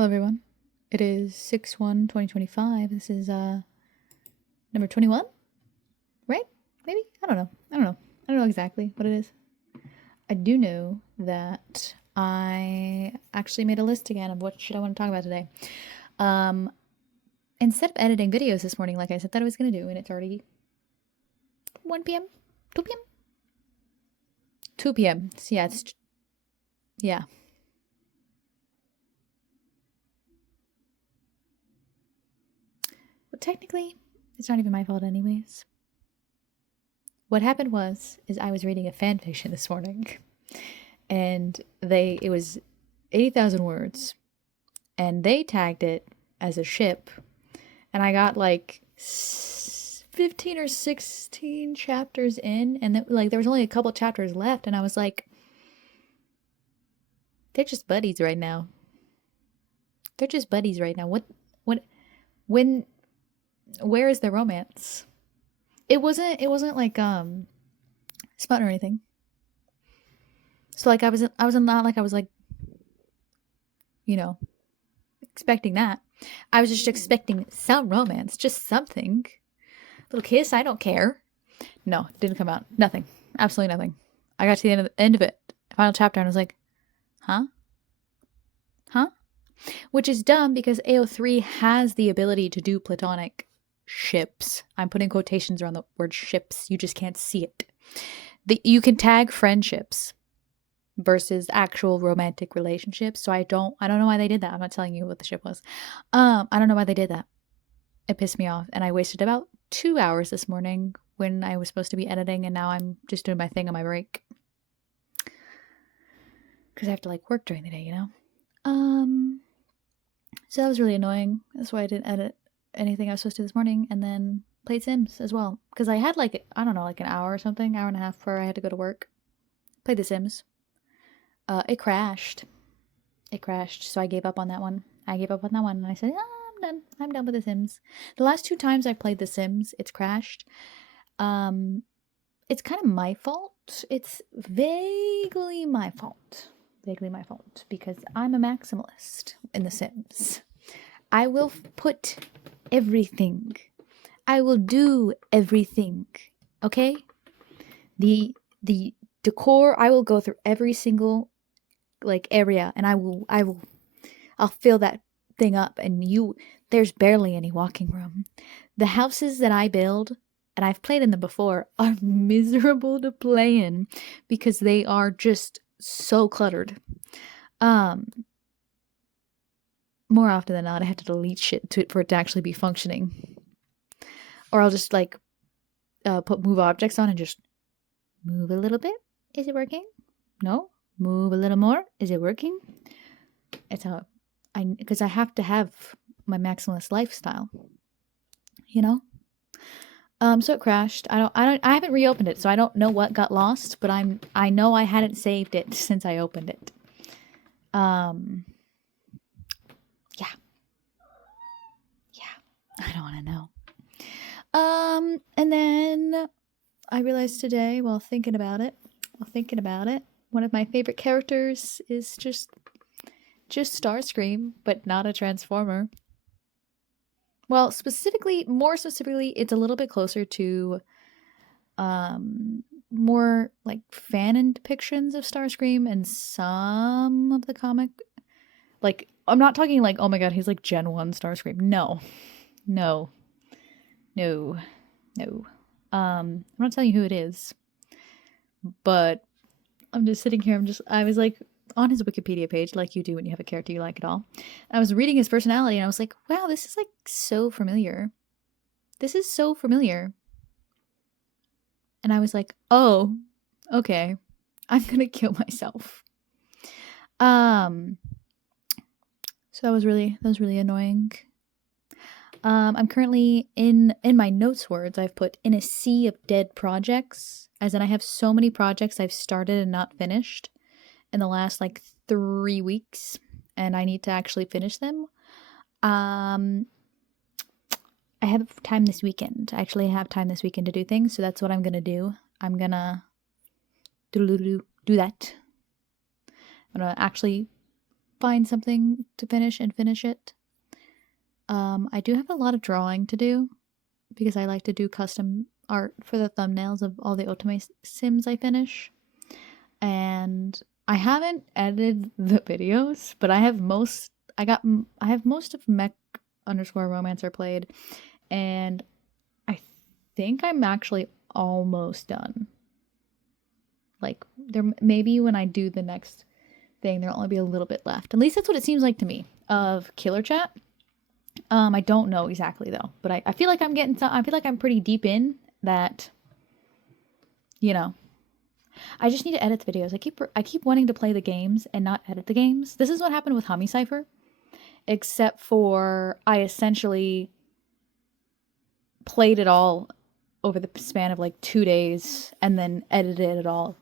Hello everyone. It is 6/1/2025. This is number 21, right? Maybe? I don't know. I don't know exactly what it is. I do know that I actually made a list again of what should I want to talk about today. Um Instead of editing videos this morning like I said that I was going to do, and it's already 1 p.m. 2 p.m. 2 p.m. So yeah. But technically, it's not even my fault anyways. What happened is I was reading a fan fiction this morning, and it was 80,000 words, and they tagged it as a ship, and I got like 15 or 16 chapters in, and there was only a couple chapters left, and I was like, they're just buddies right now. They're just buddies right now. When, where is the romance? It wasn't like smut or anything. So like I was not like I was like, expecting that. I was just expecting some romance, just something. Little kiss, I don't care. No, didn't come out. Nothing. Absolutely nothing. I got to the end of it, final chapter, and I was like, huh? Huh? Which is dumb because AO3 has the ability to do platonic ships. I'm putting quotations around the word ships. You just can't see it. You can tag friendships versus actual romantic relationships. So I don't know why they did that. I'm not telling you what the ship was. I don't know why they did that. It pissed me off, and I wasted about 2 hours this morning when I was supposed to be editing, and now I'm just doing my thing on my break. Because I have to like work during the day, you know? So that was really annoying. That's why I didn't edit anything I was supposed to this morning, and then played Sims as well. Because I had like, I don't know, like an hour or something, hour and a half before I had to go to work. Played The Sims. It crashed. It crashed, so I gave up on that one. And I said, I'm done. I'm done with The Sims. The last 2 times I've played The Sims, it's crashed. It's kind of my fault. It's vaguely my fault. Because I'm a maximalist in The Sims. I will put everything. I will do everything. Okay? The decor, I will go through every single like area, and I'll fill that thing up, and there's barely any walking room. The houses that I build, and I've played in them before, are miserable to play in because they are just so cluttered. More often than not, I have to delete shit for it to actually be functioning. Or I'll just like put move objects on and just move a little bit. Is it working? No? Move a little more. Is it working? It's how because I have to have my maximalist lifestyle. You know? So it crashed. I haven't reopened it, so I don't know what got lost, but I know I hadn't saved it since I opened it. Yeah. I don't want to know. And then I realized today, while thinking about it, one of my favorite characters is just Starscream, but not a Transformer. Well, more specifically, it's a little bit closer to more like fan depictions of Starscream and some of the comic. Like, I'm not talking like, oh my god, he's like Gen 1 Starscream. No. I'm not telling you who it is, but I'm just sitting here. I was like on his Wikipedia page, like you do when you have a character you like at all. And I was reading his personality, and I was like, wow, this is like so familiar. This is so familiar. And I was like, oh, okay, I'm gonna kill myself. So that was really annoying. I'm currently in my notes words, I've put in a sea of dead projects, as in I have so many projects I've started and not finished in the last like 3 weeks, and I need to actually finish them. I have time this weekend. I actually have time this weekend to do things, so that's what I'm gonna do. I'm gonna do that. I'm gonna actually find something to finish and finish it. I do have a lot of drawing to do because I like to do custom art for the thumbnails of all the Otome sims I finish. And I haven't edited the videos, but I have most of mech_romancer played, and I think I'm actually almost done. Like, there maybe when I do the next thing, there'll only be a little bit left. At least that's what it seems like to me of Killer Chat. I don't know exactly though, but I feel like I feel like I'm pretty deep in that, you know. I just need to edit the videos. I keep wanting to play the games and not edit the games. This is what happened with Hummy Cypher, except for I essentially played it all over the span of like 2 days and then edited it all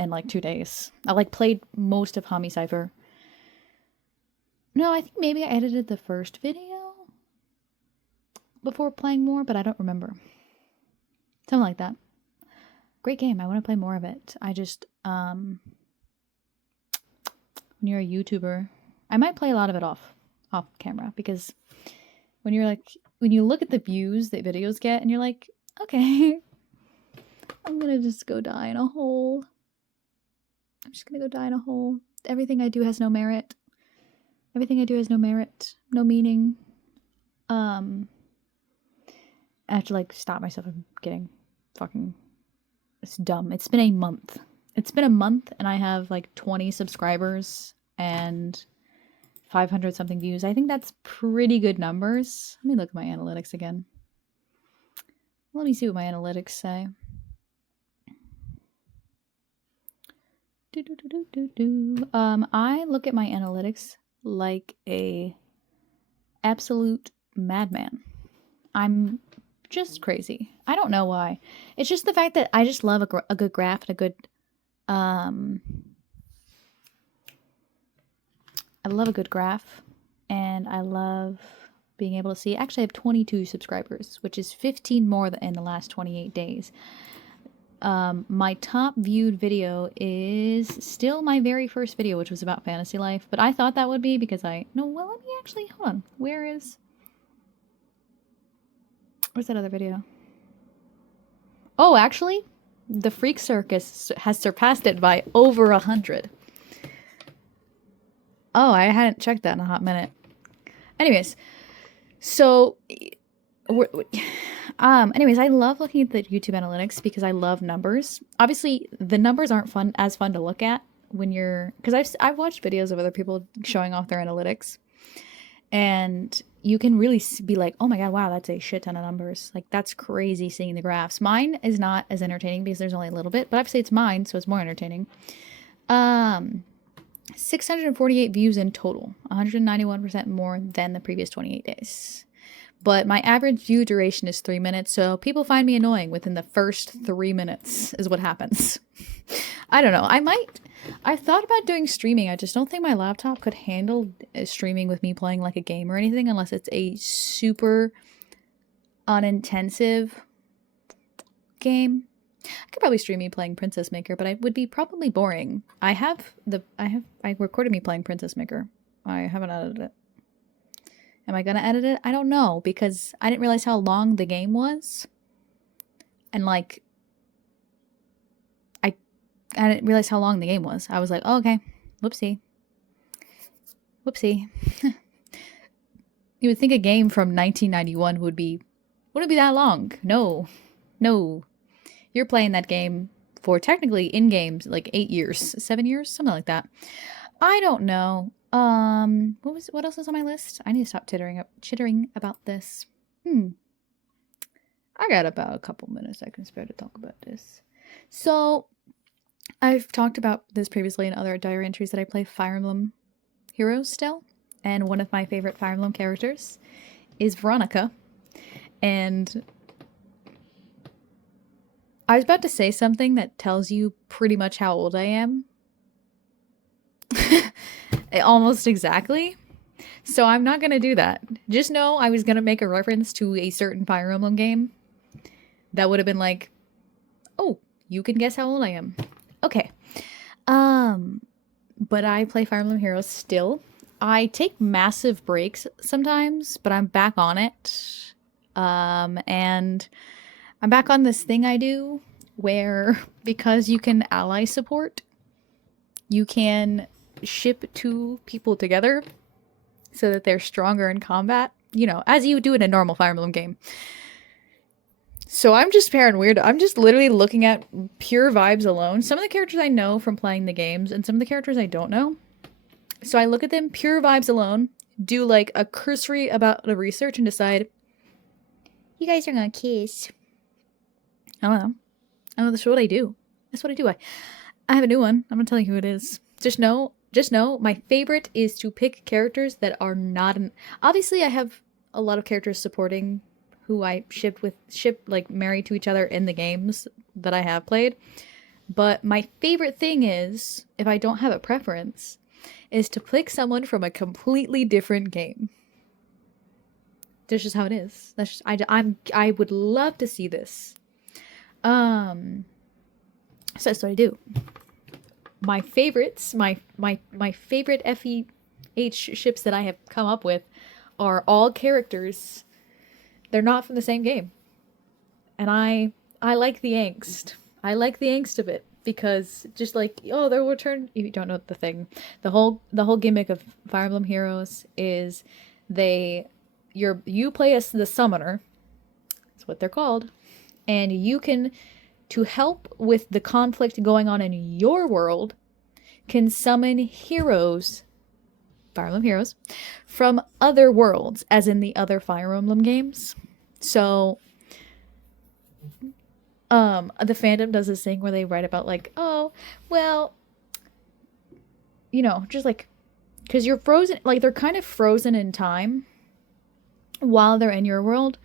in like 2 days. I like played most of Hummy Cypher. No, I think maybe I edited the first video before playing more, but I don't remember. Something like that. Great game. I want to play more of it. I just, when you're a YouTuber, I might play a lot of it off camera, because when you look at the views that videos get and you're like, okay, I'm gonna just go die in a hole. I'm just gonna go die in a hole. Everything I do has no merit. Everything I do has no merit, no meaning. I have to like stop myself from getting fucking... It's dumb. It's been a month. It's been a month and I have like 20 subscribers and 500 something views. I think that's pretty good numbers. Let me look at my analytics again. Let me see what my analytics say. I look at my analytics like a absolute madman. I'm just crazy. I don't know why. It's just the fact that I just love a good graph and a good I love a good graph, and I love being able to see. Actually, I have 22 subscribers, which is 15 more in the last 28 days. My top viewed video is still my very first video, which was about fantasy life, but I thought that would be because let me actually, hold on. Where's that other video? Oh, actually, the Freak Circus has surpassed it by over 100. Oh, I hadn't checked that in a hot minute. Anyways, so anyways, I love looking at the YouTube analytics because I love numbers. Obviously, the numbers aren't as fun to look at when you're, because I've watched videos of other people showing off their analytics, and you can really be like, oh my god, wow, that's a shit ton of numbers. Like, that's crazy seeing the graphs. Mine is not as entertaining because there's only a little bit, but obviously it's mine, so it's more entertaining. 648 views in total, 191% more than the previous 28 days. But my average view duration is 3 minutes, so people find me annoying within the first 3 minutes is what happens. I don't know. I've thought about doing streaming. I just don't think my laptop could handle streaming with me playing like a game or anything unless it's a super unintensive game. I could probably stream me playing Princess Maker, but it would be probably boring. I recorded me playing Princess Maker. I haven't edited it. Am I gonna edit it? I don't know, because I didn't realize how long the game was. And like, I didn't realize how long the game was. I was like, oh, okay. Whoopsie. Wouldn't you would think a game from 1991 wouldn't be that long. No. You're playing that game for technically in games like 8 years, 7 years, something like that. I don't know. What else is on my list? I need to stop chittering about this. I got about a couple minutes I can spare to talk about this. So, I've talked about this previously in other diary entries that I play Fire Emblem Heroes still, and one of my favorite Fire Emblem characters is Veronica, and I was about to say something that tells you pretty much how old I am. Almost exactly. So I'm not going to do that. Just know I was going to make a reference to a certain Fire Emblem game that would have been like, oh, you can guess how old I am. Okay. but I play Fire Emblem Heroes still. I take massive breaks sometimes, but I'm back on it. And I'm back on this thing I do where because you can ally support, you can ship two people together so that they're stronger in combat, you know, as you do in a normal Fire Emblem game. So I'm just pairing weird. I'm just literally looking at pure vibes alone. Some of the characters I know from playing the games, and some of the characters I don't know. So I look at them pure vibes alone, do like a cursory about the research, and decide, you guys are gonna kiss. I don't know. I don't know. That's what I do. That's what I do. I have a new one. I'm gonna tell you who it is. Just know, my favorite is to pick characters that are not obviously I have a lot of characters supporting who I ship like married to each other in the games that I have played. But my favorite thing is, if I don't have a preference, is to pick someone from a completely different game. That's just how it is. That's just, I would love to see this. So that's what I do. My favorites, my favorite FEH ships that I have come up with are all characters. They're not from the same game. And I like the angst. I like the angst of it because just like, oh, they'll return. You don't know the thing. The whole gimmick of Fire Emblem Heroes is you play as the summoner. That's what they're called. And you can, to help with the conflict going on in your world, can summon heroes, Fire Emblem Heroes, from other worlds, as in the other Fire Emblem games. So, the fandom does this thing where they write about like, oh, well, you know, just like, because you're frozen, like they're kind of frozen in time while they're in your world,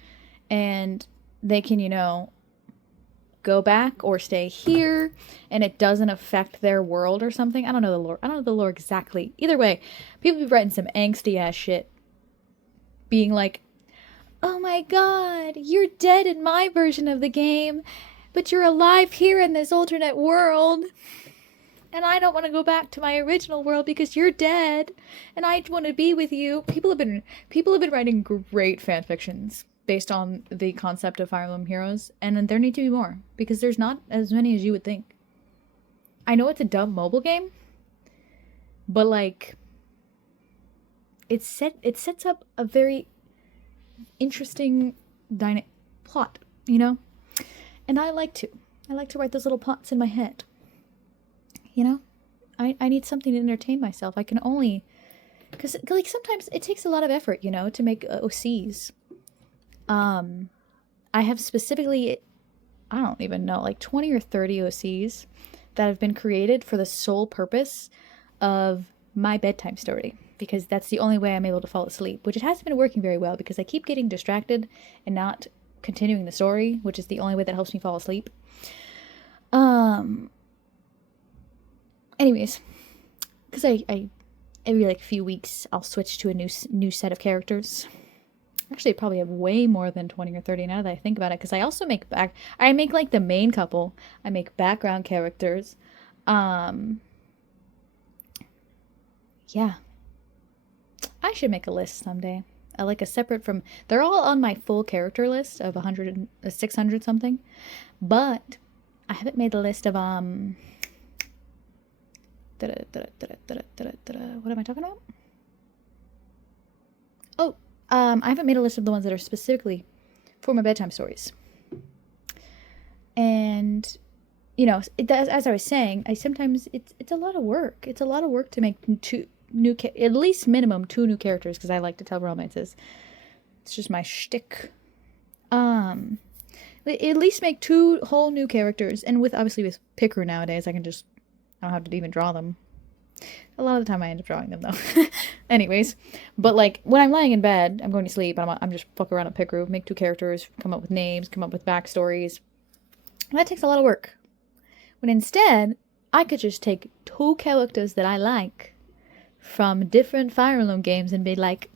and they can, you know, go back or stay here, and it doesn't affect their world or something. I don't know the lore. I don't know the lore exactly. Either way, people be writing some angsty ass shit, being like, "Oh my god, you're dead in my version of the game, but you're alive here in this alternate world, and I don't want to go back to my original world because you're dead, and I want to be with you." People have been writing great fan fictions based on the concept of Fire Emblem Heroes, and there need to be more, because there's not as many as you would think. I know it's a dumb mobile game, but like, it sets up a very interesting plot, you know? And I like to write those little plots in my head. You know? I need something to entertain myself. I can only, because like sometimes it takes a lot of effort, you know, to make OCs. I have specifically, I don't even know, like 20 or 30 OCs that have been created for the sole purpose of my bedtime story, because that's the only way I'm able to fall asleep, which it hasn't been working very well because I keep getting distracted and not continuing the story, which is the only way that helps me fall asleep. Anyways, because I every like few weeks I'll switch to a new set of characters. Actually, I probably have way more than 20 or 30 now that I think about it, because I also make like the main couple. I make background characters. Yeah. I should make a list someday. I like a separate from, they're all on my full character list of 600 something, but I haven't made the list of, what am I talking about? Oh, I haven't made a list of the ones that are specifically for my bedtime stories. And, you know, as I was saying, sometimes it's a lot of work. It's a lot of work to make at least minimum 2 new characters, because I like to tell romances. It's just my shtick. At least make 2 whole new characters, and obviously with Pickeroo nowadays, I don't have to even draw them. A lot of the time I end up drawing them, though. Anyways, but like when I'm lying in bed, I'm going to sleep, I'm just fuck around at Pickeroo, make 2 characters, come up with names, come up with backstories. That takes a lot of work. When instead, I could just take 2 characters that I like from different Fire Emblem games and be like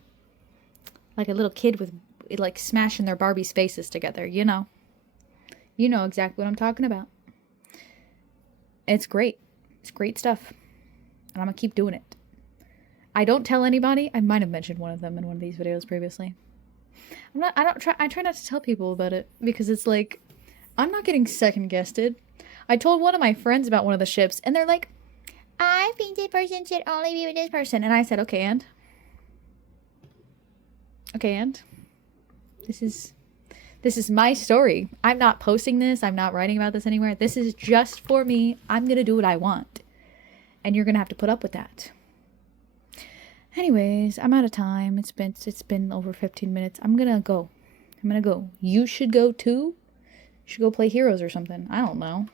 a little kid with like smashing their Barbie's faces together, you know? You know exactly what I'm talking about. It's great. It's great stuff. And I'm gonna keep doing it. I don't tell anybody. I might have mentioned one of them in one of these videos previously. I try not to tell people about it because it's like, I'm not getting second guessed. I told one of my friends about one of the ships and they're like, I think this person should only be with this person. And I said, okay, and? Okay, and? This is my story. I'm not posting this. I'm not writing about this anywhere. This is just for me. I'm gonna do what I want. And you're gonna have to put up with that. Anyways, I'm out of time. It's been over 15 minutes. I'm gonna go. You should go too. You should go play Heroes or something. I don't know.